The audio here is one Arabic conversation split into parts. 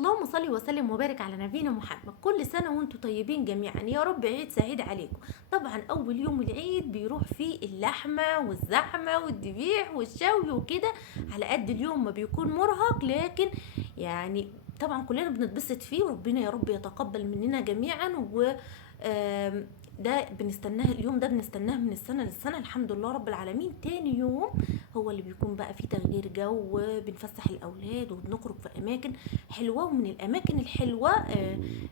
اللهم صل وسلم وبارك على نبينا محمد. كل سنة وانتم طيبين جميعا، يا رب عيد سعيد عليكم. طبعا اول يوم العيد بيروح فيه اللحمة والزحمة والذبيح والشوي وكده. على قد اليوم ما بيكون مرهق، لكن يعني طبعا كلنا بنتبسط فيه، وربنا يا رب يتقبل مننا جميعا. و آم، ده بنستناه، اليوم ده بنستناه من السنة للسنة، الحمد لله رب العالمين. تاني يوم هو اللي بيكون بقى فيه تغيير جو، بنفسح الأولاد وبنخرج في أماكن حلوة. ومن الأماكن الحلوة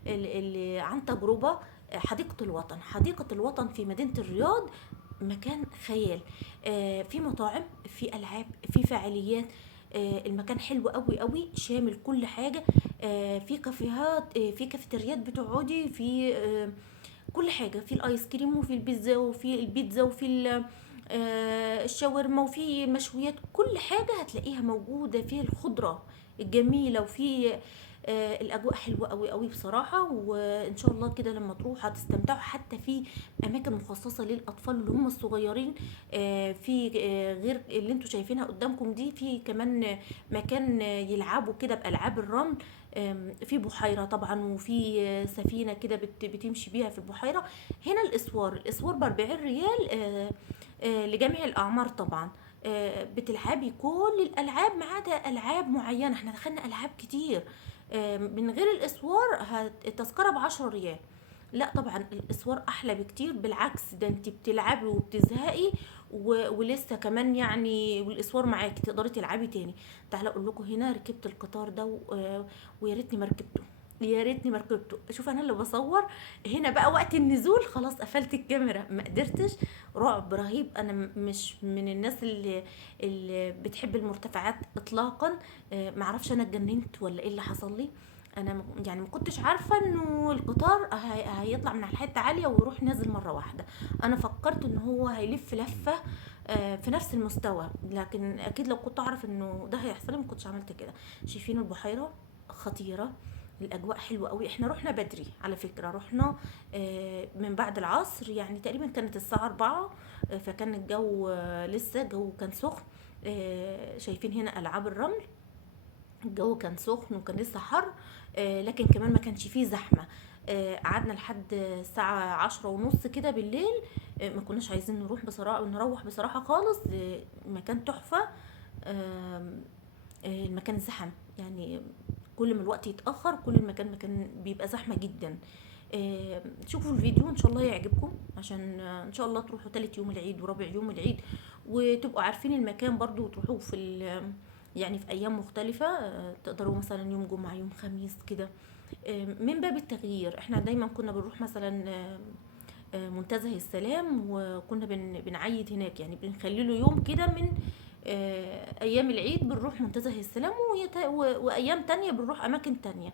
اللي عن تجربة، حديقة الوطن. حديقة الوطن في مدينة الرياض مكان خيال. في مطاعم، في ألعاب، في فعاليات. المكان حلو قوي قوي، شامل كل حاجة. في كافيهات، في كافيتريات بتقعدي في كل حاجة، في الايس كريم وفي البيتزا وفي البيتزا وفي الشاورما وفي مشويات. كل حاجة هتلاقيها موجودة، في الخضرة الجميلة، وفي الاجواء حلوه قوي قوي بصراحه. وان شاء الله كده لما تروحوا هتستمتعوا. حتى في اماكن مخصصه للاطفال اللي هم الصغيرين. في غير اللي انتوا شايفينها قدامكم دي، في كمان مكان يلعبوا كده بالعاب الرمل. في بحيره طبعا، وفي سفينه كده بتمشي بيها في البحيره. هنا الاسوار ب 40 ريال، لجميع الاعمار طبعا. بتلعبي كل الالعاب ما عدا العاب معينه. احنا دخلنا العاب كتير. من غير الاسوار التذكره ب10 ريال. لا طبعا الاسوار احلى بكتير، بالعكس ده انت بتلعبي وبتزهقي ولسه كمان يعني، والاسوار معاكي تقدري تلعبي تاني. تعالى اقول لكم، هنا ركبت القطار ده ويا ريتني ما ركبته. يا ريتني ما ركبته. شوف انا اللي بصور هنا بقى وقت النزول، خلاص قفلت الكاميرا ما قدرتش. رعب رهيب. انا مش من الناس اللي بتحب المرتفعات اطلاقا. معرفش انا اتجننت ولا ايه اللي حصل لي. انا يعني ما كنتش عارفه انه القطار هيطلع من على حته عاليه ويروح نازل مره واحده. انا فكرت ان هو هيلف لفه في نفس المستوى، لكن اكيد لو كنت اعرف انه ده هيحصل ما كنتش عملت كده. شايفين البحيره خطيره. الاجواء حلوه قوي. احنا رحنا بدري على فكره، رحنا من بعد العصر، يعني تقريبا كانت الساعه 4. فكان الجو لسه الجو كان سخن. شايفين هنا العاب الرمل. الجو كان سخن وكان لسه حر. لكن كمان ما كانش فيه زحمة. قعدنا لحد الساعة 10:30 كده بالليل. ما كناش عايزين نروح بصراحة خالص. مكان تحفة. آم، المكان زحم يعني. كل ما الوقت يتأخر كل المكان مكان بيبقى زحمة جدا. شوفوا الفيديو ان شاء الله يعجبكم، عشان ان شاء الله تروحوا تالت يوم العيد ورابع يوم العيد، وتبقوا عارفين المكان برضو، وتروحوا في يعني في ايام مختلفة. تقدروا مثلا يوم جمعة يوم خميس كده. من باب التغيير احنا دايما كنا بنروح مثلا منتزه السلام، وكنا بنعيد هناك، يعني بنخلي له يوم كده من ايام العيد بنروح منتزه السلام، وايام تانية بنروح اماكن تانية.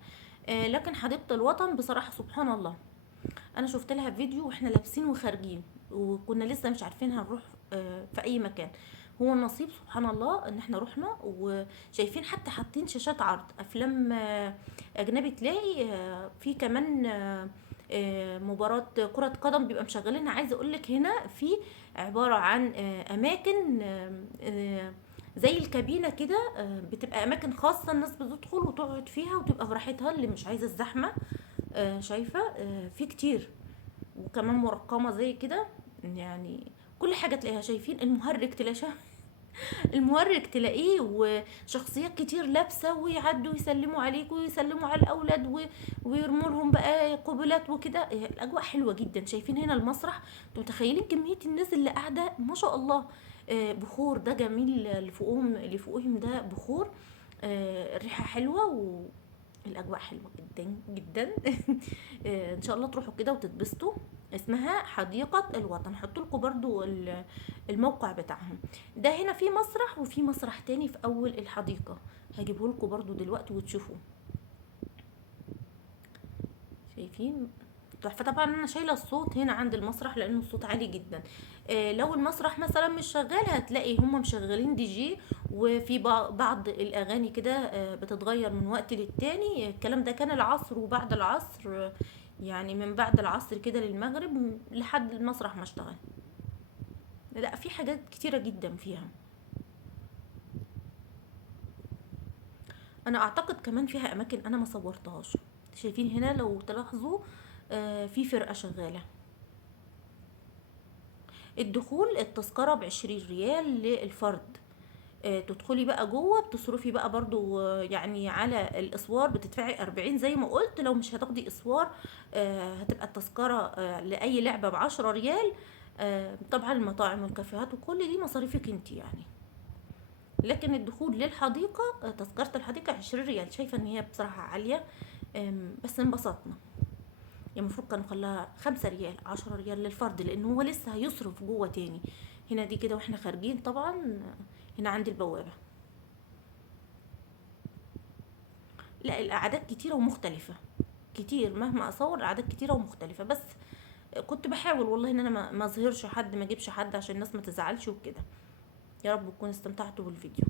لكن حديقة الوطن بصراحة سبحان الله، انا شفت لها فيديو واحنا لابسين وخارجين، وكنا لسه مش عارفين هنروح في اي مكان. هو النصيب سبحان الله ان احنا رحنا. وشايفين حتى حاطين شاشات عرض افلام اجنبي. تلاقي في كمان مباراة كرة قدم بيبقى مشغلينها. عايزة اقولك هنا في عبارة عن اماكن زي الكابينة كده. بتبقى اماكن خاصة، الناس بتدخل وتقعد فيها وتبقى براحتها، اللي مش عايزة الزحمة. شايفة في كتير، وكمان مرقمة زي كده يعني. كل حاجة تلاقيها. شايفين المهرج المهرج تلاقيه، وشخصيات كتير لابسة ويعدوا يسلموا عليك ويسلموا على الأولاد ويرموا لهم بقى قبلات وكده. الأجواء حلوة جدا. شايفين هنا المسرح، انتوا متخيلين كمية الناس اللي قاعدة ما شاء الله. بخور ده جميل، اللي فوقهم ده بخور. الريحة حلوة والاجواء حلوه جدا جدا. ان شاء الله تروحوا كده وتتبسطوا. اسمها حديقه الوطن. هحط لكم برضو الموقع بتاعهم. ده هنا في مسرح، وفي مسرح تاني في اول الحديقه. هجيبه لكم برضو دلوقتي وتشوفوا. شايفين تحفه. طبعا انا شايله الصوت هنا عند المسرح لانه الصوت عالي جدا. لو المسرح مثلا مش شغال هتلاقي هم مشغلين دي جي، وفي بعض الاغاني كده بتتغير من وقت للتاني. الكلام ده كان العصر وبعد العصر، يعني من بعد العصر كده للمغرب لحد المسرح ما اشتغل. لا في حاجات كتيره جدا فيها. انا اعتقد كمان فيها اماكن انا ما صورتهاش. شايفين هنا لو تلاحظوا في فرقة شغالة. الدخول التذكرة ب20 ريال للفرد. تدخلي بقى جوه بتصرفي بقى برضو يعني على الاسوار بتدفعي 40 زي ما قلت. لو مش هتاخدي اسوار هتبقى التذكرة لأي لعبة ب10 ريال. طبعا المطاعم والكافيهات وكل دي مصاريفك انت يعني. لكن الدخول للحديقة تذكرة الحديقة 20 ريال. شايفة ان هي بصراحة عالية. بس انبسطنا. يعني المفروض كانوا خلاها 5 ريال 10 ريال للفرد، لان هو لسه هيصرف جوه تاني. هنا دي كده واحنا خارجين طبعا. هنا عندي البوابة. لا القعدات كتيرة ومختلفة. كتير مهما اصور القعدات كتيرة ومختلفة. بس كنت بحاول والله ان انا ما اظهرش حد، ما اجيبش حد عشان الناس ما تزعلش وكده. يا رب تكونوا استمتعتوا بالفيديو.